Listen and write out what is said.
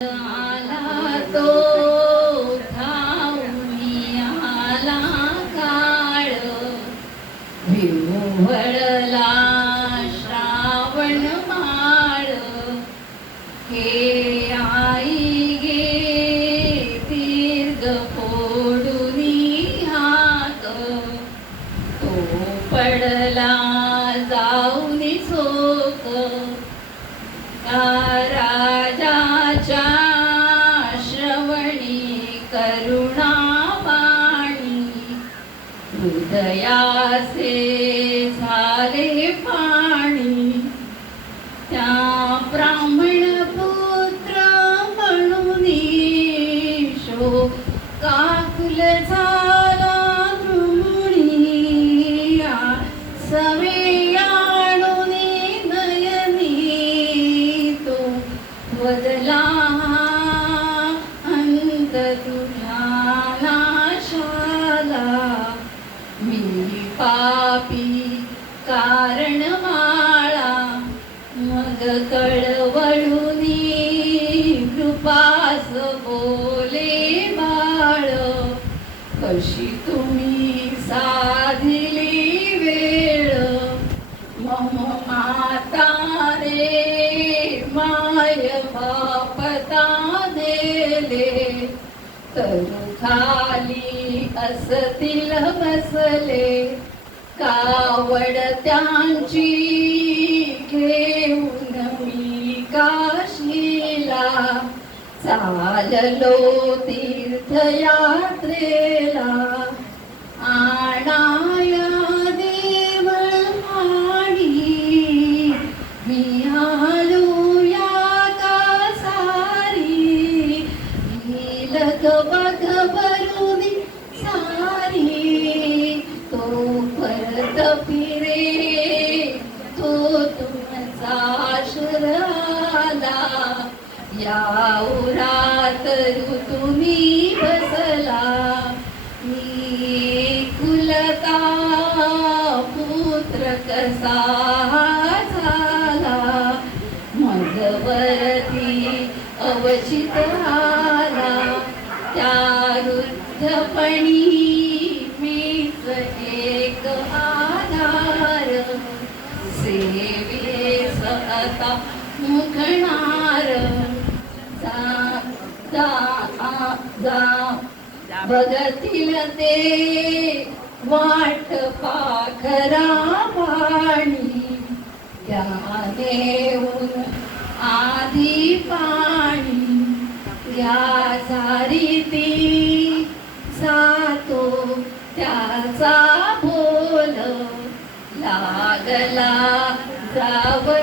आला तो धावून आला काळ. विव्हळला श्रावण माळ. हे आई गे दीर्घ फोडून हात तो पडला जाऊन चोक राजाच्या हृदयाचे झाले पा कारण माळा मग कळवळून कृपास बोले बाळ. कशी तुम्ही साधिली वेळ? मम माता रे माय बापता देले तर खाली असतील बसले. कावड त्यांची घेऊन मी काशीला. चाललो तीर्थयात्रेला. आणाया देव माडी मी आलो या कासारी. लग बघ या उरात तुम्ही बसला. मी कुलता पुत्र कसा झाला? मगवरती अवचित आला. त्या वृद्धपणी मीच एक आधार. सेवेस आता मुखणार. जा बघतील ते वाट पाखरा पाणी या देऊन आधी पाणी. या चारीती सातो त्याचा बोल. लागला जावला